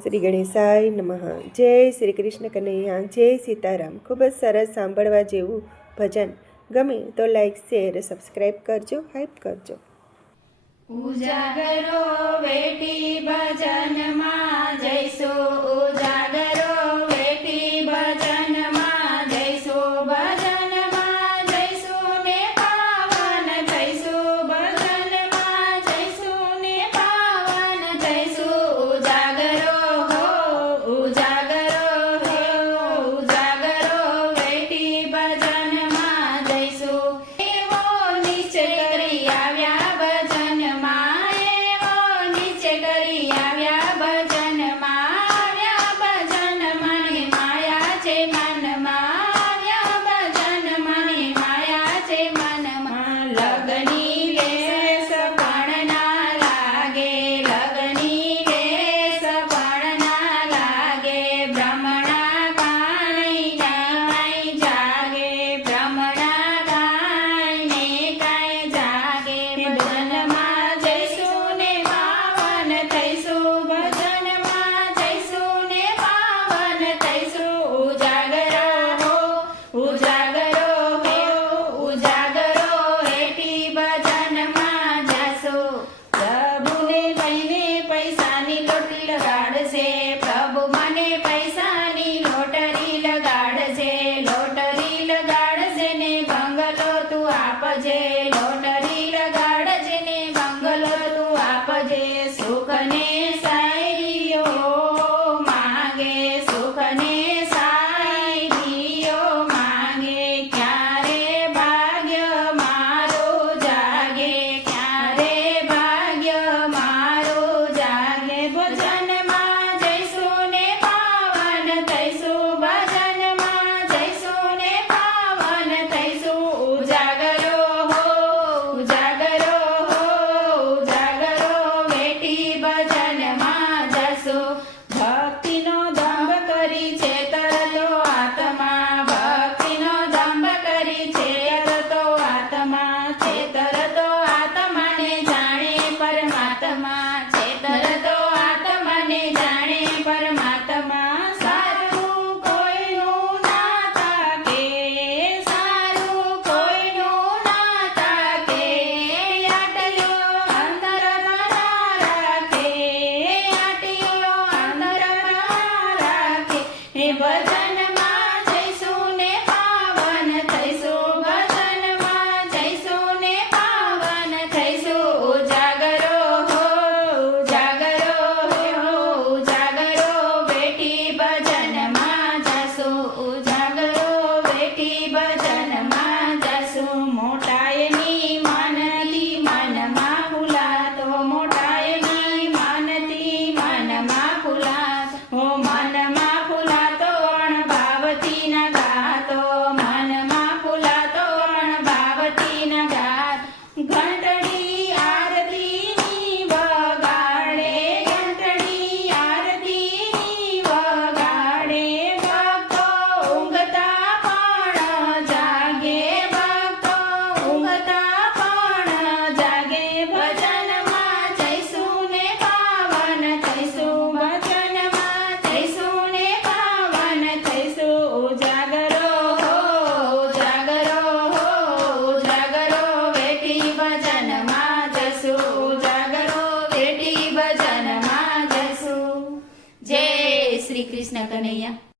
શ્રી ગણેશાય નમઃ। જય શ્રી કૃષ્ણ કનૈયા, જય સીતારામ। ખૂબ જ સરસ સાંભળવા જેવું ભજન ગમે તો લાઈક, શેર, સબસ્ક્રાઈબ કરજો, હાઈપ કરજો। ઉજાગરો વેટી ભજનમાં જઈશું, ઉજાગરો વેટી ભજનમાં જઈશું, ભજનમાં જઈશું ને પાવન થઈશું, ભજનમાં જઈશું ને પાવન થઈશું। ઉજાગરો હો, ઉજાગરો હો, ઉજાગરો વેટી ભજનમાં જઈશું। એવો નીચે કરી આવ્યા ભજનમાં, એવો નીચે કરી આવ્યા ભજનમાં, આવ્યા ભજનમાં ને માયા છે મનમાં, આવ્યા ભજનમાં ને માયા છે મનમાં। લગની લેસ પણ ના લાગે, લગની લેસ પણ ના લાગે, બ્રહ્મણા કાંઈ કાંઈ જાગે, બ્રહ્મણા કાંઈ ને કાંઈ જાગે। ભજનમાં જઈશું ને પાવન થઈશું, ભજનમાં જઈશું ને પાવન થઈશું। ઉજાગરો હો, ઉજાગરો હો, ઉજાગરો હેઠી ભજનમાં જાશું। પ્રભુને લઈને પૈસાની લોટરી લગાડશે, પ્રભુ મને પૈસાની લોટરી લગાડશે, લોટરી લગાડશે ને બંગલો તું આપજે, લોટરી લગાડજે ને બંગલો તું આપજે। સુખને સાયરીઓ માંગે, સુખને સાયરીઓ માંગે, ક્યારે ભાગ્ય મારું જાગે, ક્યારે ભાગ્ય મારું જાગે। ભજનમાં જઈશું ને પાવન થઈશું, ભજનમાં જઈશું ને પાવન થઈશું। ઉજાગરો હો, ઉજાગરો હો, ઉજાગરો વેટી ભજનમાં જશું। ભક્તિનો દંભ કરી છે તરતો આત્મા, ભક્તિનો દંભ કરી છે તરતો આત્મા, છે તરતો આત્માને જાણે પરમાત્મા, છે તરતો આત્માને જાણે પરમાત્મા। સારું કોઈનું ના તાકે, સારું કોઈનું ના તાકે, આટલો અંતરમાં ના રાખે, આટલો અંતરમાં રાખે। એ ભજનમાં જઈશું ને પાવન થઈશું, ભજનમાં જઈશું ને પાવન થઈશું। ઉજાગરો હો, ઉજાગરો હો, ઉજાગરો વેટી ભજનમાં જશું, ઉજાગરો વેટી ભજનમાં જશું। મોટાયની માનતી મનમાં ફૂલાતો, મોટાયની માનતી મનમાં ફૂલાતો, હો મનમાં ફૂલાતો અણભાવથી ન ગાતો, મનમાં ફૂલાતો અણભાવથી ન ગાતો। ઘંટડી આરતીની વગાડે, ઘંટડી આરતીની વગાડે, ભક્તો ઊંઘતા પણ જાગે, ભક્તો ઊંઘતા પણ જાગે। ભજનમાં જઈશું ને પાવન થઈશું, ભજનમાં જઈશું ને પાવન થઈશું। ઉજાગરો હો, ઉજાગરો હો, ઉજાગરો વેટી ભજનમાં જશું, ઉજાગરો વેટી ભજનમાં જશું। જય શ્રી કૃષ્ણ કનૈયા।